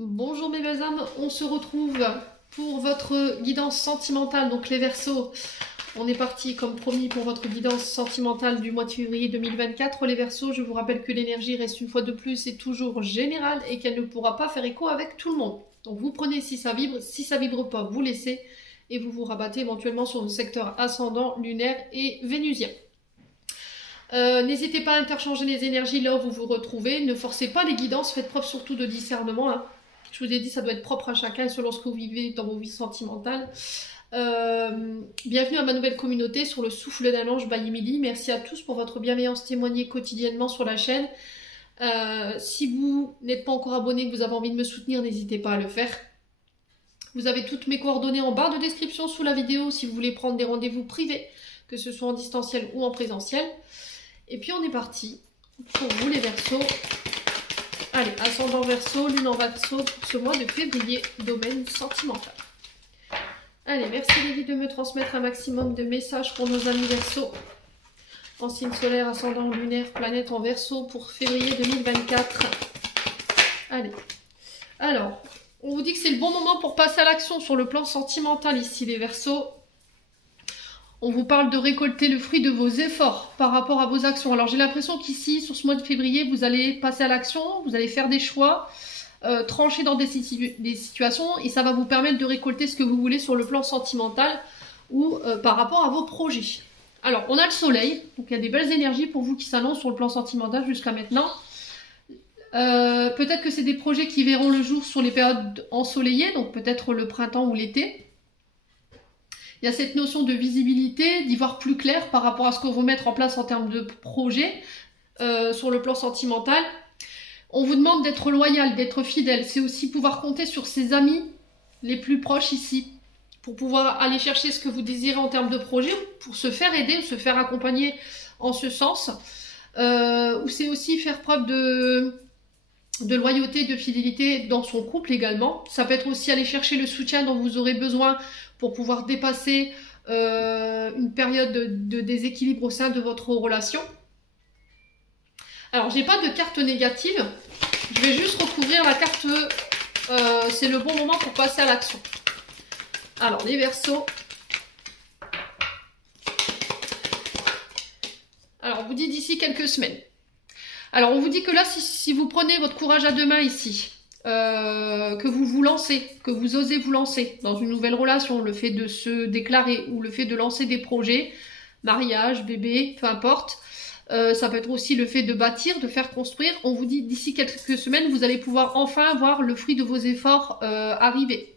Bonjour mes belles âmes, on se retrouve pour votre guidance sentimentale, donc les Verseaux. On est parti comme promis pour votre guidance sentimentale du mois de février 2024. Les Verseaux, je vous rappelle que l'énergie reste une fois de plus et toujours générale et qu'elle ne pourra pas faire écho avec tout le monde. Donc vous prenez si ça vibre pas, vous laissez et vous vous rabattez éventuellement sur le secteur ascendant, lunaire et vénusien. N'hésitez pas à interchanger les énergies là où vous vous retrouvez, ne forcez pas les guidances, faites preuve surtout de discernement là. Je vous ai dit, ça doit être propre à chacun selon ce que vous vivez dans vos vies sentimentales. Bienvenue à ma nouvelle communauté sur le souffle d'un ange by Emily. Merci à tous pour votre bienveillance témoignée quotidiennement sur la chaîne. Si vous n'êtes pas encore abonné, que vous avez envie de me soutenir, n'hésitez pas à le faire. Vous avez toutes mes coordonnées en barre de description sous la vidéo si vous voulez prendre des rendez-vous privés, que ce soit en distanciel ou en présentiel. Et puis on est parti pour vous les Verseaux. Allez, ascendant Verseau, lune en Verseau pour ce mois de février, domaine sentimental. Allez, merci les vies de me transmettre un maximum de messages pour nos amis Verseau. En signe solaire, ascendant lunaire, planète en Verseau pour février 2024. Allez. Alors, on vous dit que c'est le bon moment pour passer à l'action sur le plan sentimental ici les Verseaux. On vous parle de récolter le fruit de vos efforts par rapport à vos actions. Alors j'ai l'impression qu'ici, sur ce mois de février, vous allez passer à l'action, vous allez faire des choix, trancher dans des situations et ça va vous permettre de récolter ce que vous voulez sur le plan sentimental ou par rapport à vos projets. Alors on a le soleil, donc il y a des belles énergies pour vous qui s'annoncent sur le plan sentimental jusqu'à maintenant. Peut-être que c'est des projets qui verront le jour sur les périodes ensoleillées, donc peut-être le printemps ou l'été. Il y a cette notion de visibilité, d'y voir plus clair par rapport à ce qu'on veut mettre en place en termes de projet sur le plan sentimental. On vous demande d'être loyal, d'être fidèle. C'est aussi pouvoir compter sur ses amis les plus proches ici pour pouvoir aller chercher ce que vous désirez en termes de projet, pour se faire aider, se faire accompagner en ce sens. Ou c'est aussi faire preuve de loyauté, de fidélité dans son couple également. Ça peut être aussi aller chercher le soutien dont vous aurez besoin pour pouvoir dépasser une période de déséquilibre au sein de votre relation. Alors, j'ai pas de carte négative. Je vais juste recouvrir la carte. C'est le bon moment pour passer à l'action. Alors, les Verseaux. Alors, on vous dit d'ici quelques semaines. Alors, on vous dit que là, si vous prenez votre courage à deux mains ici, que vous vous lancez, que vous osez vous lancer dans une nouvelle relation, le fait de se déclarer ou le fait de lancer des projets, mariage, bébé, peu importe, ça peut être aussi le fait de bâtir, de faire construire. On vous dit d'ici quelques semaines, vous allez pouvoir enfin voir le fruit de vos efforts arriver.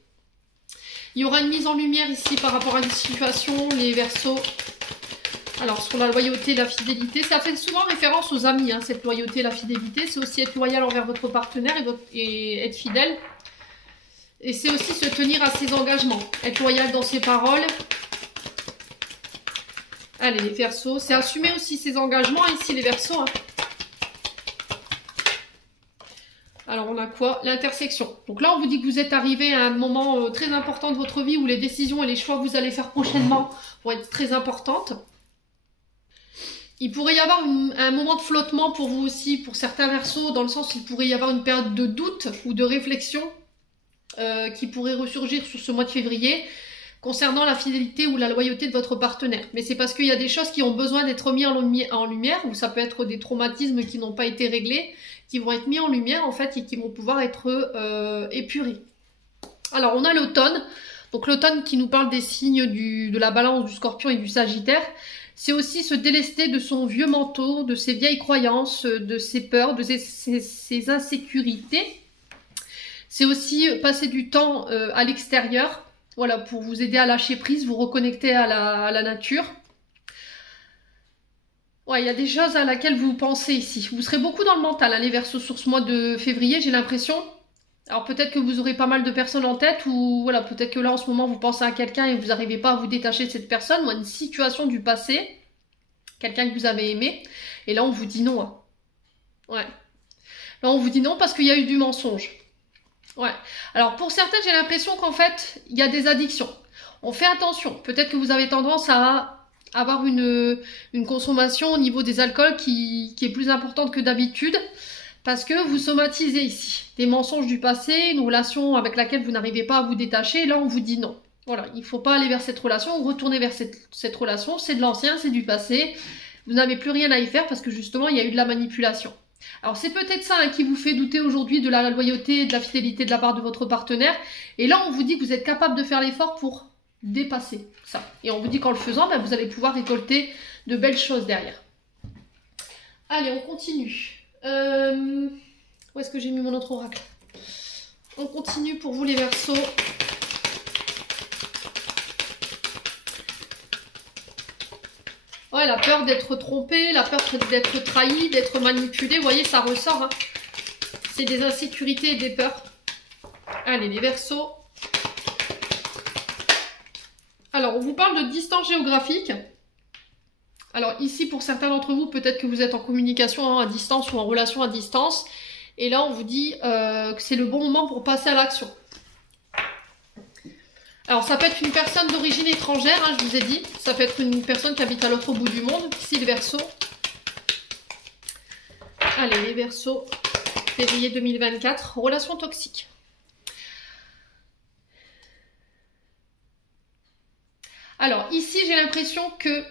Il y aura une mise en lumière ici par rapport à une situation, les Verseaux. Alors, sur la loyauté et la fidélité, ça fait souvent référence aux amis, hein, cette loyauté et la fidélité. C'est aussi être loyal envers votre partenaire et être fidèle. Et c'est aussi se tenir à ses engagements, être loyal dans ses paroles. Allez, les Verseaux, c'est assumer aussi ses engagements, ici, les Verseaux. Hein. Alors, on a quoi? L'intersection. Donc là, on vous dit que vous êtes arrivé à un moment très important de votre vie où les décisions et les choix que vous allez faire prochainement vont être très importantes. Il pourrait y avoir un moment de flottement pour vous aussi, pour certains Verseaux, dans le sens où il pourrait y avoir une période de doute ou de réflexion qui pourrait ressurgir sur ce mois de février concernant la fidélité ou la loyauté de votre partenaire. Mais c'est parce qu'il y a des choses qui ont besoin d'être mises en lumière, ou ça peut être des traumatismes qui n'ont pas été réglés, qui vont être mis en lumière en fait et qui vont pouvoir être épurés. Alors on a l'automne, donc l'automne qui nous parle des signes de la balance, du scorpion et du sagittaire. C'est aussi se délester de son vieux manteau, de ses vieilles croyances, de ses peurs, de ses insécurités. C'est aussi passer du temps à l'extérieur, voilà, pour vous aider à lâcher prise, vous reconnecter à la nature. Ouais, il y a des choses à laquelle vous pensez ici. Vous serez beaucoup dans le mental, hein, les Verseaux, sur ce mois de février, j'ai l'impression. Alors peut-être que vous aurez pas mal de personnes en tête ou voilà, peut-être que là en ce moment vous pensez à quelqu'un et vous n'arrivez pas à vous détacher de cette personne ou à une situation du passé, quelqu'un que vous avez aimé, et là on vous dit non. Hein. Ouais. Là on vous dit non parce qu'il y a eu du mensonge. Ouais. Alors pour certaines j'ai l'impression qu'en fait il y a des addictions. On fait attention. Peut-être que vous avez tendance à avoir une consommation au niveau des alcools qui est plus importante que d'habitude. Parce que vous somatisez ici des mensonges du passé, une relation avec laquelle vous n'arrivez pas à vous détacher. Là, on vous dit non. Voilà, il ne faut pas aller vers cette relation ou retourner vers cette relation. C'est de l'ancien, c'est du passé. Vous n'avez plus rien à y faire parce que justement, il y a eu de la manipulation. Alors, c'est peut-être ça qui vous fait douter aujourd'hui de la loyauté et de la fidélité de la part de votre partenaire. Et là, on vous dit que vous êtes capable de faire l'effort pour dépasser ça. Et on vous dit qu'en le faisant, vous allez pouvoir récolter de belles choses derrière. Allez, on continue. Où est-ce que j'ai mis mon autre oracle? On continue pour vous les Verseaux. Ouais, la peur d'être trompé, la peur d'être trahi, d'être manipulé. Vous voyez, ça ressort. Hein. C'est des insécurités et des peurs. Allez, les Verseaux. Alors, on vous parle de distance géographique. Alors ici, pour certains d'entre vous, peut-être que vous êtes en communication à distance ou en relation à distance. Et là, on vous dit que c'est le bon moment pour passer à l'action. Alors, ça peut être une personne d'origine étrangère, hein, je vous ai dit. Ça peut être une personne qui habite à l'autre bout du monde. Ici, le Verseau. Allez, les Verseaux. Février 2024. Relation toxique. Alors, ici, j'ai l'impression que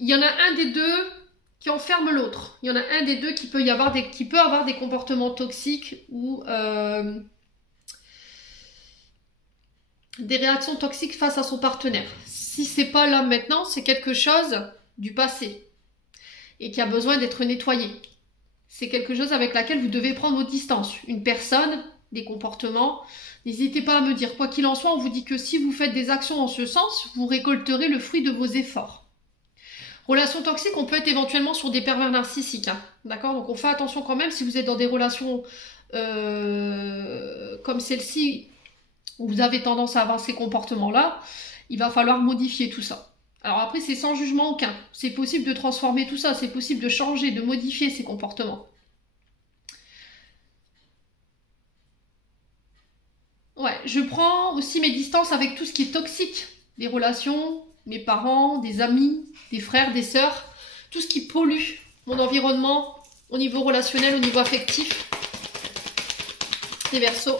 il y en a un des deux qui enferme l'autre. Il y en a un des deux qui peut avoir des comportements toxiques ou des réactions toxiques face à son partenaire. Si c'est pas là maintenant, c'est quelque chose du passé et qui a besoin d'être nettoyé. C'est quelque chose avec laquelle vous devez prendre vos distances. Une personne, des comportements. N'hésitez pas à me dire. Quoi qu'il en soit, on vous dit que si vous faites des actions en ce sens, vous récolterez le fruit de vos efforts. Relation toxique, on peut être éventuellement sur des pervers narcissiques. Hein, d'accord? Donc on fait attention quand même si vous êtes dans des relations comme celle-ci, où vous avez tendance à avoir ces comportements-là, il va falloir modifier tout ça. Alors après, c'est sans jugement aucun. C'est possible de transformer tout ça, c'est possible de changer, de modifier ces comportements. Ouais, je prends aussi mes distances avec tout ce qui est toxique. Des relations, mes parents, des amis, des frères, des sœurs, tout ce qui pollue mon environnement au niveau relationnel, au niveau affectif. Les Verseaux.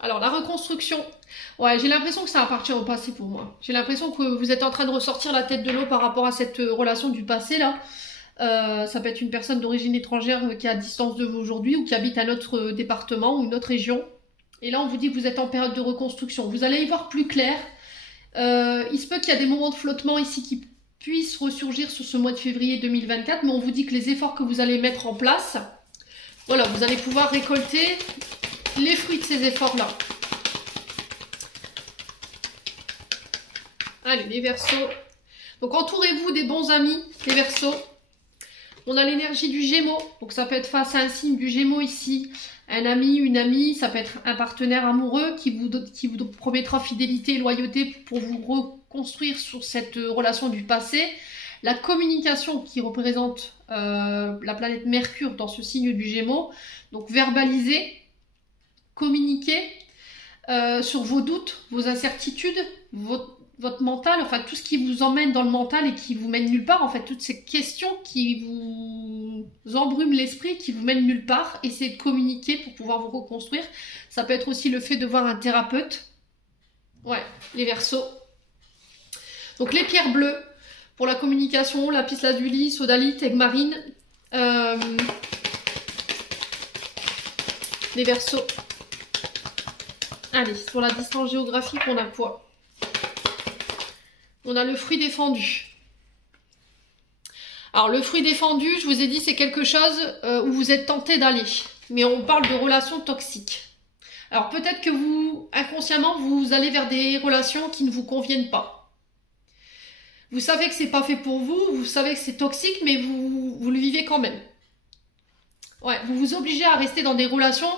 Alors, la reconstruction. Ouais, j'ai l'impression que ça appartient au passé pour moi. J'ai l'impression que vous êtes en train de ressortir la tête de l'eau par rapport à cette relation du passé, là. Ça peut être une personne d'origine étrangère qui est à distance de vous aujourd'hui ou qui habite à notre département ou une autre région. Et là, on vous dit que vous êtes en période de reconstruction. Vous allez y voir plus clair. Il se peut qu'il y a des moments de flottement ici qui puissent ressurgir sur ce mois de février 2024, mais on vous dit que les efforts que vous allez mettre en place, voilà, vous allez pouvoir récolter les fruits de ces efforts-là. Allez, les Verseaux. Donc, entourez-vous des bons amis, les Verseaux. On a l'énergie du Gémeaux. Donc, ça peut être face à un signe du Gémeaux ici. Un ami, une amie, ça peut être un partenaire amoureux qui vous promettra fidélité et loyauté pour vous reconstruire sur cette relation du passé. La communication qui représente la planète Mercure dans ce signe du Gémeaux. Donc, verbaliser, communiquer sur vos doutes, vos incertitudes, votre mental, enfin tout ce qui vous emmène dans le mental et qui vous mène nulle part, en fait toutes ces questions qui vous embrument l'esprit, qui vous mènent nulle part, essayez de communiquer pour pouvoir vous reconstruire. Ça peut être aussi le fait de voir un thérapeute. Ouais, les Verseaux. Donc les pierres bleues pour la communication, lapis lazuli, sodalite, aiguemarine. Les Verseaux. Allez, sur la distance géographique, on a quoi? On a le fruit défendu. Alors, le fruit défendu, je vous ai dit, c'est quelque chose où vous êtes tenté d'aller. Mais on parle de relations toxiques. Alors, peut-être que vous, inconsciemment, vous allez vers des relations qui ne vous conviennent pas. Vous savez que c'est pas fait pour vous, vous savez que c'est toxique, mais vous le vivez quand même. Ouais, vous vous obligez à rester dans des relations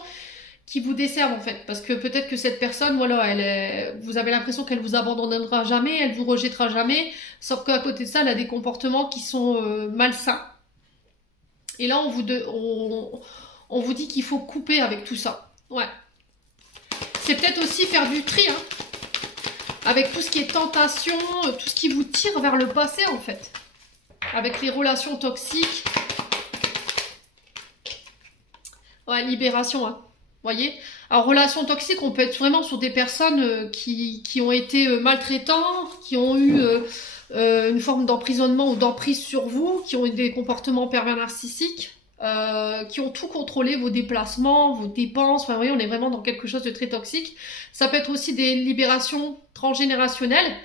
qui vous desservent en fait, parce que peut-être que cette personne, voilà, vous avez l'impression qu'elle vous abandonnera jamais, elle vous rejettera jamais, sauf qu'à côté de ça, elle a des comportements qui sont malsains. Et là, on vous dit qu'il faut couper avec tout ça. Ouais. C'est peut-être aussi faire du tri, hein, avec tout ce qui est tentation, tout ce qui vous tire vers le passé en fait. avec les relations toxiques. Ouais, libération, hein. Voyez? Alors, relations toxiques, on peut être vraiment sur des personnes qui ont été maltraitants, qui ont eu une forme d'emprisonnement ou d'emprise sur vous, qui ont eu des comportements pervers narcissiques, qui ont tout contrôlé, vos déplacements, vos dépenses. Enfin, vous voyez, on est vraiment dans quelque chose de très toxique. Ça peut être aussi des libérations transgénérationnelles.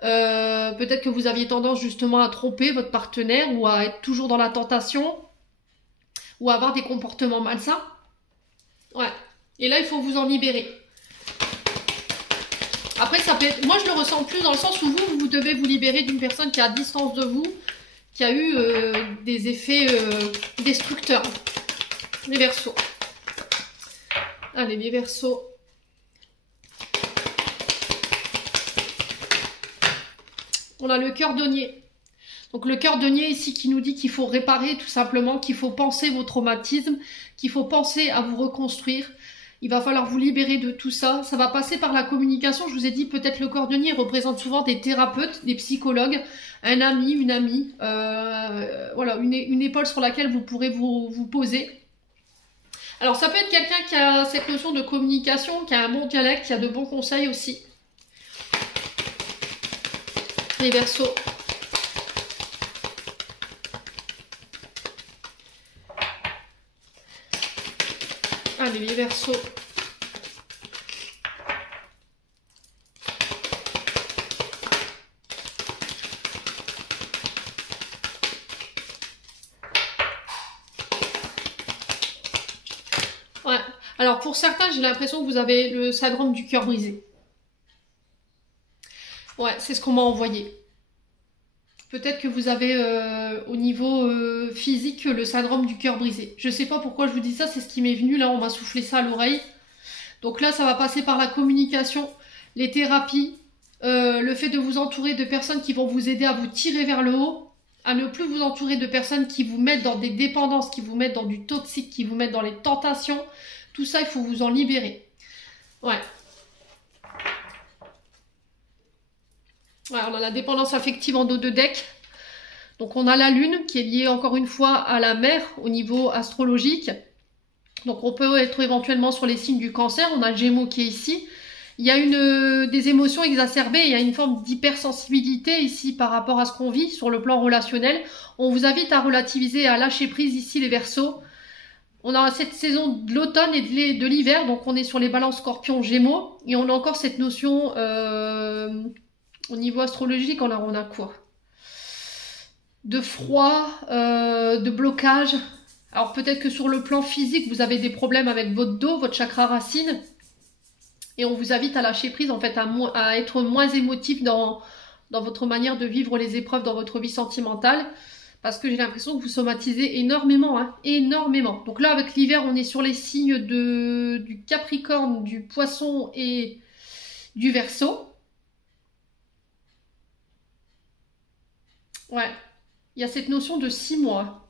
Peut-être que vous aviez tendance justement à tromper votre partenaire ou à être toujours dans la tentation ou à avoir des comportements malsains. Ouais. Et là, il faut vous en libérer. Après, ça peut être... Moi, je le ressens plus dans le sens où vous devez vous libérer d'une personne qui est à distance de vous, qui a eu des effets destructeurs. Les Verseaux. Allez, les Verseaux. On a le cœur denier. Donc le cœur denier ici qui nous dit qu'il faut réparer tout simplement, qu'il faut penser vos traumatismes, qu'il faut penser à vous reconstruire. Il va falloir vous libérer de tout ça. Ça va passer par la communication. Je vous ai dit, peut-être le cordonnier représente souvent des thérapeutes, des psychologues, un ami, une amie. Voilà, une épaule sur laquelle vous pourrez vous poser. Alors, ça peut être quelqu'un qui a cette notion de communication, qui a un bon dialecte, qui a de bons conseils aussi. Les Verseaux. Allez, les Verseaux. Ouais. Alors, pour certains, j'ai l'impression que vous avez le syndrome du cœur brisé. Ouais, c'est ce qu'on m'a envoyé. Peut-être que vous avez au niveau physique le syndrome du cœur brisé. Je sais pas pourquoi je vous dis ça, c'est ce qui m'est venu. Là, on m'a soufflé ça à l'oreille. Donc là, ça va passer par la communication, les thérapies, le fait de vous entourer de personnes qui vont vous aider à vous tirer vers le haut, à ne plus vous entourer de personnes qui vous mettent dans des dépendances, qui vous mettent dans du toxique, qui vous mettent dans les tentations. Tout ça, il faut vous en libérer. Ouais. Ouais, on a la dépendance affective en dos de deck. Donc on a la lune qui est liée encore une fois à la mer au niveau astrologique. Donc on peut être éventuellement sur les signes du cancer. On a le Gémeaux qui est ici. Il y a des émotions exacerbées. Il y a une forme d'hypersensibilité ici par rapport à ce qu'on vit sur le plan relationnel. On vous invite à relativiser, à lâcher prise ici les Verseaux. On a cette saison de l'automne et de l'hiver. Donc on est sur les balances Scorpion Gémeaux. Et on a encore cette notion... au niveau astrologique, on a quoi? De froid, de blocage. Alors peut-être que sur le plan physique, vous avez des problèmes avec votre dos, votre chakra racine. Et on vous invite à lâcher prise, en fait, à être moins émotif dans votre manière de vivre les épreuves dans votre vie sentimentale. Parce que j'ai l'impression que vous somatisez énormément, hein, énormément. Donc là, avec l'hiver, on est sur les signes du Capricorne, du Poisson et du Verseau. Ouais, il y a cette notion de 6 mois.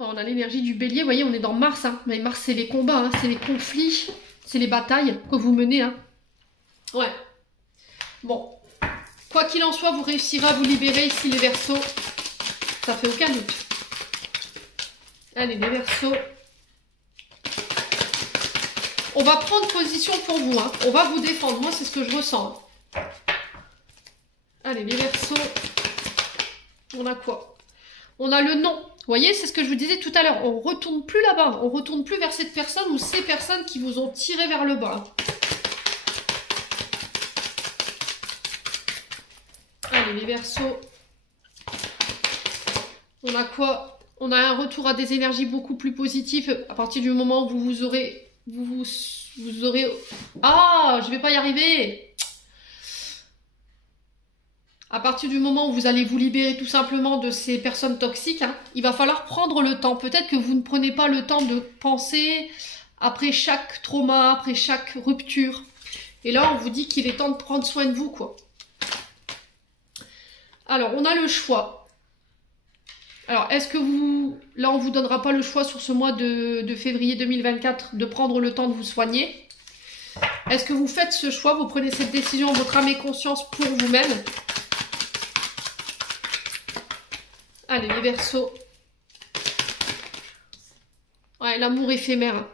On a l'énergie du Bélier, vous voyez, on est dans Mars. Hein. Mais Mars, c'est les combats, hein, c'est les conflits, c'est les batailles que vous menez. Hein. Ouais. Bon, quoi qu'il en soit, vous réussirez à vous libérer ici, les Verseaux. Ça fait aucun doute. Allez, les Verseaux. On va prendre position pour vous. Hein. On va vous défendre. Moi, c'est ce que je ressens. Hein. Allez, les Verseaux, on a quoi? On a le non. Vous voyez, c'est ce que je vous disais tout à l'heure. On ne retourne plus là-bas. On ne retourne plus vers cette personne ou ces personnes qui vous ont tiré vers le bas. Allez, les Verseaux. On a quoi? On a un retour à des énergies beaucoup plus positives à partir du moment où vous aurez... Ah, je ne vais pas y arriver. À partir du moment où vous allez vous libérer tout simplement de ces personnes toxiques, hein, il va falloir prendre le temps. Peut-être que vous ne prenez pas le temps de penser après chaque trauma, après chaque rupture. Et là, on vous dit qu'il est temps de prendre soin de vous, quoi. Alors, on a le choix. Alors, est-ce que vous... Là, on ne vous donnera pas le choix sur ce mois de février 2024 de prendre le temps de vous soigner. Est-ce que vous faites ce choix? Vous prenez cette décision en votre âme et conscience pour vous-même? Allez, les Verseaux. Ouais, l'amour éphémère. Hein.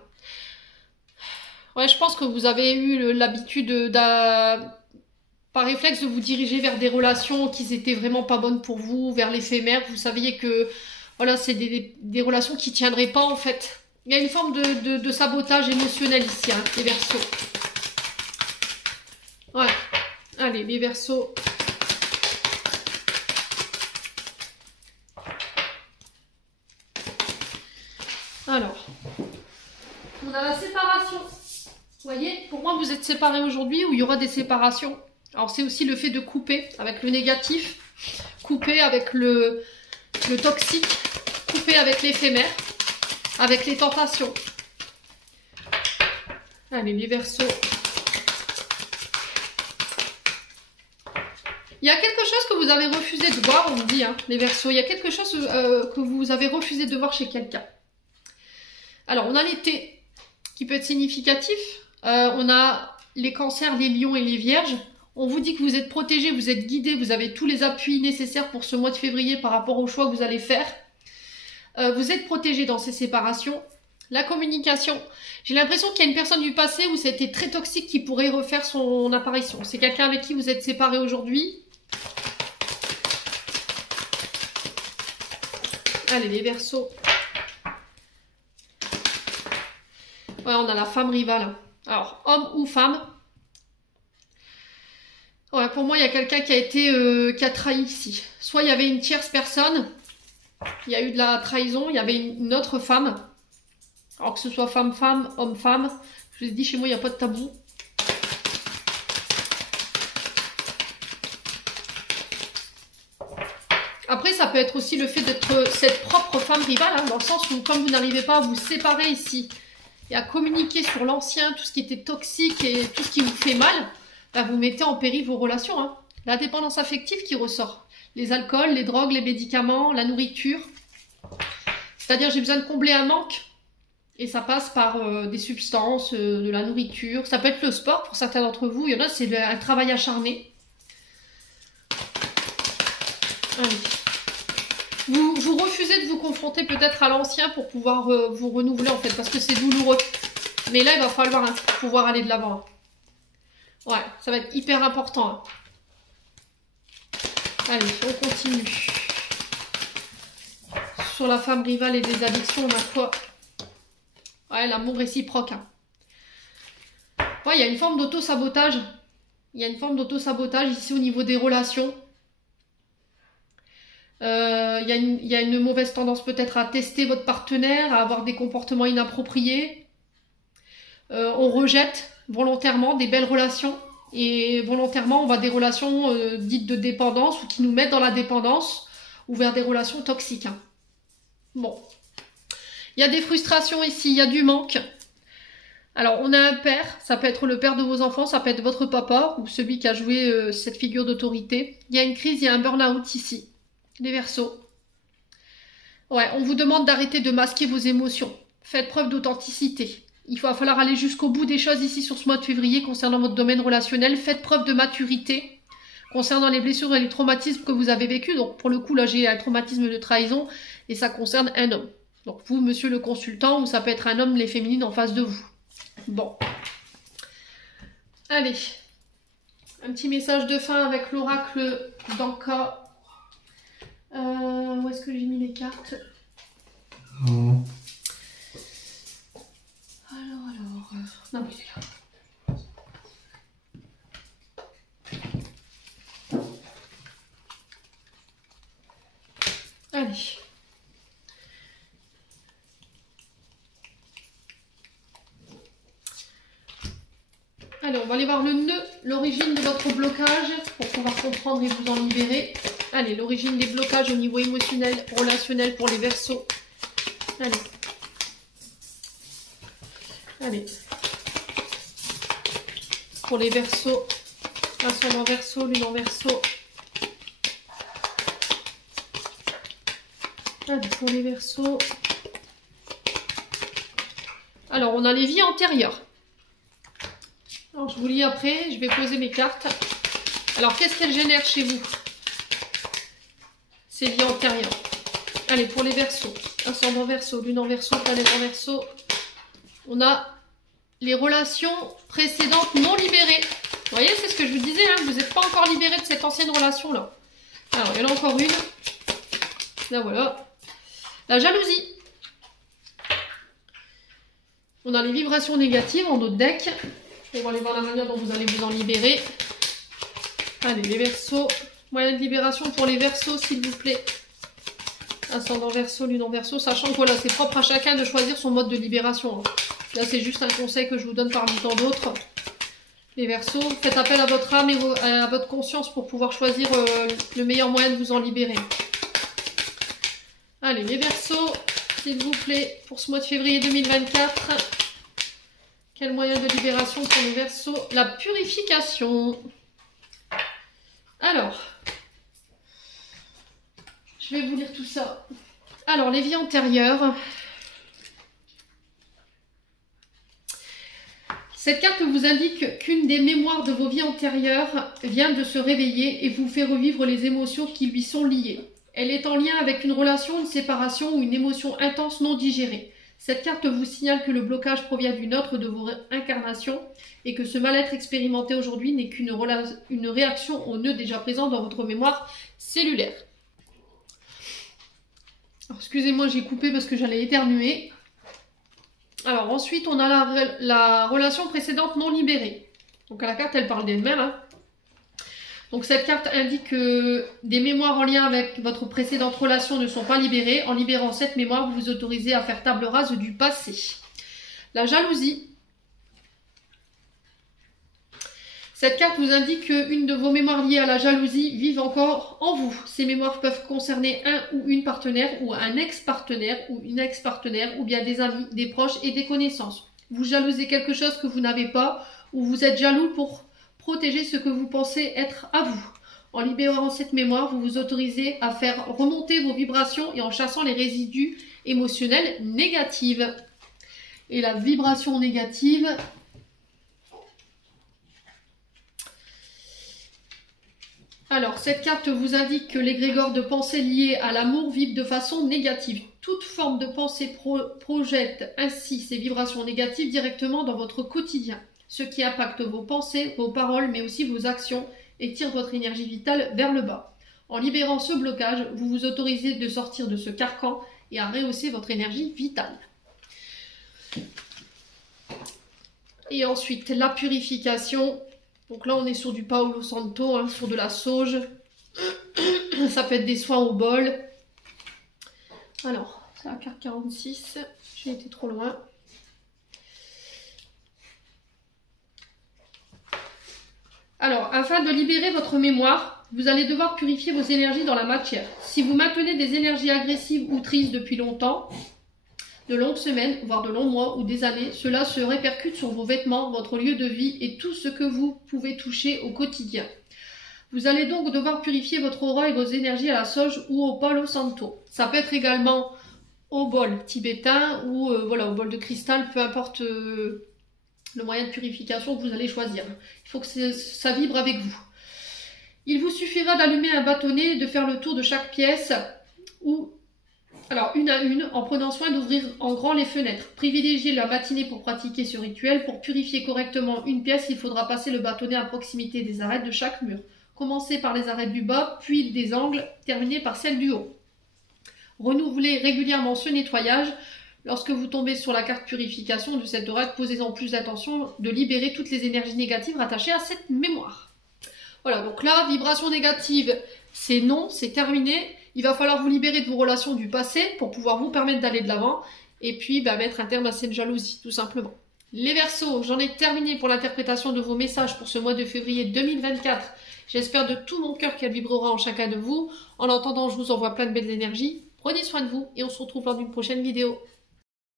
Ouais, je pense que vous avez eu l'habitude par réflexe de vous diriger vers des relations qui n'étaient vraiment pas bonnes pour vous, vers l'éphémère. Vous saviez que voilà, c'est des relations qui ne tiendraient pas en fait. Il y a une forme de sabotage émotionnel ici, hein, les Verseaux. Ouais. Allez, les Verseaux. Alors, on a la séparation. Vous voyez, pour moi, vous êtes séparés aujourd'hui ou il y aura des séparations. Alors, c'est aussi le fait de couper avec le négatif, couper avec le toxique, couper avec l'éphémère, avec les tentations. Allez, les Verseaux. Il y a quelque chose que vous avez refusé de voir, on me dit, hein, les Verseaux. Il y a quelque chose que vous avez refusé de voir chez quelqu'un. Alors, on a l'été qui peut être significatif. On a les cancers, les lions et les vierges. On vous dit que vous êtes protégés, vous êtes guidés, vous avez tous les appuis nécessaires pour ce mois de février par rapport aux choix que vous allez faire. Vous êtes protégés dans ces séparations. La communication. J'ai l'impression qu'il y a une personne du passé où c'était très toxique qui pourrait refaire son apparition. C'est quelqu'un avec qui vous êtes séparés aujourd'hui. Allez, les Verseaux. Ouais, on a la femme rivale. Alors, homme ou femme. Ouais, pour moi, il y a quelqu'un qui a été qui a trahi ici. Soit il y avait une tierce personne, il y a eu de la trahison, il y avait une autre femme. Alors que ce soit femme-femme, homme-femme. Je vous ai dit, chez moi, il n'y a pas de tabou. Après, ça peut être aussi le fait d'être cette propre femme rivale, hein, dans le sens où, comme vous n'arrivez pas à vous séparer ici, et à communiquer sur l'ancien, tout ce qui était toxique et tout ce qui vous fait mal, bah vous mettez en péril vos relations. Hein. La dépendance affective qui ressort. Les alcools, les drogues, les médicaments, la nourriture. C'est-à-dire j'ai besoin de combler un manque et ça passe par des substances, de la nourriture. Ça peut être le sport pour certains d'entre vous. Il y en a, c'est un travail acharné. Allez. Vous refusez de vous confronter peut-être à l'ancien pour pouvoir vous renouveler en fait, parce que c'est douloureux. Mais là, il va falloir pouvoir aller de l'avant. Ouais, ça va être hyper important. Allez, on continue. Sur la femme rivale et des addictions, on a quoi? Ouais, l'amour réciproque. Hein. Ouais, il y a une forme d'auto-sabotage. Il y a une forme d'auto-sabotage ici au niveau des relations. Il y a une mauvaise tendance peut-être à tester votre partenaire, à avoir des comportements inappropriés. On rejette volontairement des belles relations et volontairement on va des relations dites de dépendance ou qui nous mettent dans la dépendance ou vers des relations toxiques. Hein. Bon. Il y a des frustrations ici, il y a du manque. Alors on a un père, ça peut être le père de vos enfants, ça peut être votre papa ou celui qui a joué cette figure d'autorité. Il y a une crise, il y a un burn-out ici. Les Verseaux. Ouais, on vous demande d'arrêter de masquer vos émotions. Faites preuve d'authenticité. Il va falloir aller jusqu'au bout des choses ici sur ce mois de février concernant votre domaine relationnel. Faites preuve de maturité concernant les blessures et les traumatismes que vous avez vécus. Donc pour le coup, là j'ai un traumatisme de trahison et ça concerne un homme. Donc vous, monsieur le consultant, ou ça peut être un homme, les féminines en face de vous. Bon. Allez. Un petit message de fin avec l'oracle d'Anka. Où est-ce que j'ai mis les cartes? Non. Alors. Non, il est là. Allez. Allez, on va aller voir le nœud, l'origine de votre blocage pour pouvoir comprendre et vous en libérer. Allez, l'origine des blocages au niveau émotionnel, relationnel pour les Verseaux. Allez. Allez. Pour les Verseaux. Ascendant Verseau, lune en Verseau. Allez, pour les Verseaux. Alors, on a les vies antérieures. Alors, je vous lis après, je vais poser mes cartes. Alors, qu'est-ce qu'elles génèrent chez vous? Ces vies antérieures. Allez, pour les Verseaux, ascendant Verseau, lune en Verseau, planète en Verseau, on a les relations précédentes non libérées. Vous voyez, c'est ce que je vous disais, hein, vous n'êtes pas encore libéré de cette ancienne relation-là. Alors, il y en a encore une. Là, voilà. La jalousie. On a les vibrations négatives en notre deck. On va aller voir la manière dont vous allez vous en libérer. Allez, les Verseaux. Moyen de libération pour les Verseaux, s'il vous plaît. Ascendant Verseau, lune en Verseau. Sachant que voilà, c'est propre à chacun de choisir son mode de libération. Là, c'est juste un conseil que je vous donne parmi tant d'autres. Les Verseaux, faites appel à votre âme et à votre conscience pour pouvoir choisir le meilleur moyen de vous en libérer. Allez, les Verseaux, s'il vous plaît, pour ce mois de février 2024. Quel moyen de libération pour les Verseaux? La purification. Alors, je vais vous lire tout ça. Alors, les vies antérieures. Cette carte vous indique qu'une des mémoires de vos vies antérieures vient de se réveiller et vous fait revivre les émotions qui lui sont liées. Elle est en lien avec une relation, une séparation ou une émotion intense non digérée. Cette carte vous signale que le blocage provient d'une autre de vos incarnations et que ce mal-être expérimenté aujourd'hui n'est qu'une réaction au nœud déjà présent dans votre mémoire cellulaire. Excusez-moi, j'ai coupé parce que j'allais éternuer. Alors ensuite, on a la relation précédente non libérée. Donc la carte, elle parle d'elle-même. Hein. Donc cette carte indique que des mémoires en lien avec votre précédente relation ne sont pas libérées. En libérant cette mémoire, vous vous autorisez à faire table rase du passé. La jalousie. Cette carte vous indique qu'une de vos mémoires liées à la jalousie vivent encore en vous. Ces mémoires peuvent concerner un ou une partenaire ou un ex-partenaire ou une ex-partenaire ou bien des amis, des proches et des connaissances. Vous jalousez quelque chose que vous n'avez pas ou vous êtes jaloux pour protéger ce que vous pensez être à vous. En libérant cette mémoire, vous vous autorisez à faire remonter vos vibrations et en chassant les résidus émotionnels négatifs. Et la vibration négative... Alors, cette carte vous indique que l'égrégore de pensée liée à l'amour vivent de façon négative. Toute forme de pensée projette ainsi ces vibrations négatives directement dans votre quotidien, ce qui impacte vos pensées, vos paroles, mais aussi vos actions et tire votre énergie vitale vers le bas. En libérant ce blocage, vous vous autorisez de sortir de ce carcan et à rehausser votre énergie vitale. Et ensuite, la purification. Donc là, on est sur du Palo Santo, hein, sur de la sauge. Ça peut être des soins au bol. Alors, c'est la carte 46. J'ai été trop loin. Alors, afin de libérer votre mémoire, vous allez devoir purifier vos énergies dans la matière. Si vous maintenez des énergies agressives ou tristes depuis longtemps, de longues semaines, voire de longs mois ou des années, cela se répercute sur vos vêtements, votre lieu de vie et tout ce que vous pouvez toucher au quotidien. Vous allez donc devoir purifier votre aura et vos énergies à la sauge ou au Palo Santo. Ça peut être également au bol tibétain ou voilà, au bol de cristal, peu importe le moyen de purification que vous allez choisir. Il faut que ça vibre avec vous. Il vous suffira d'allumer un bâtonnet et de faire le tour de chaque pièce ou... Alors, une à une, en prenant soin d'ouvrir en grand les fenêtres. Privilégiez la matinée pour pratiquer ce rituel. Pour purifier correctement une pièce, il faudra passer le bâtonnet à proximité des arêtes de chaque mur. Commencez par les arêtes du bas, puis des angles, terminez par celles du haut. Renouvelez régulièrement ce nettoyage. Lorsque vous tombez sur la carte purification de cette dorade, posez-en plus d'attention de libérer toutes les énergies négatives rattachées à cette mémoire. Voilà, donc là, vibration négative, c'est non, c'est terminé. Il va falloir vous libérer de vos relations du passé pour pouvoir vous permettre d'aller de l'avant et puis mettre un terme à cette jalousie, tout simplement. Les Verseaux, j'en ai terminé pour l'interprétation de vos messages pour ce mois de février 2024. J'espère de tout mon cœur qu'elle vibrera en chacun de vous. En attendant, je vous envoie plein de belles énergies. Prenez soin de vous et on se retrouve lors d'une prochaine vidéo.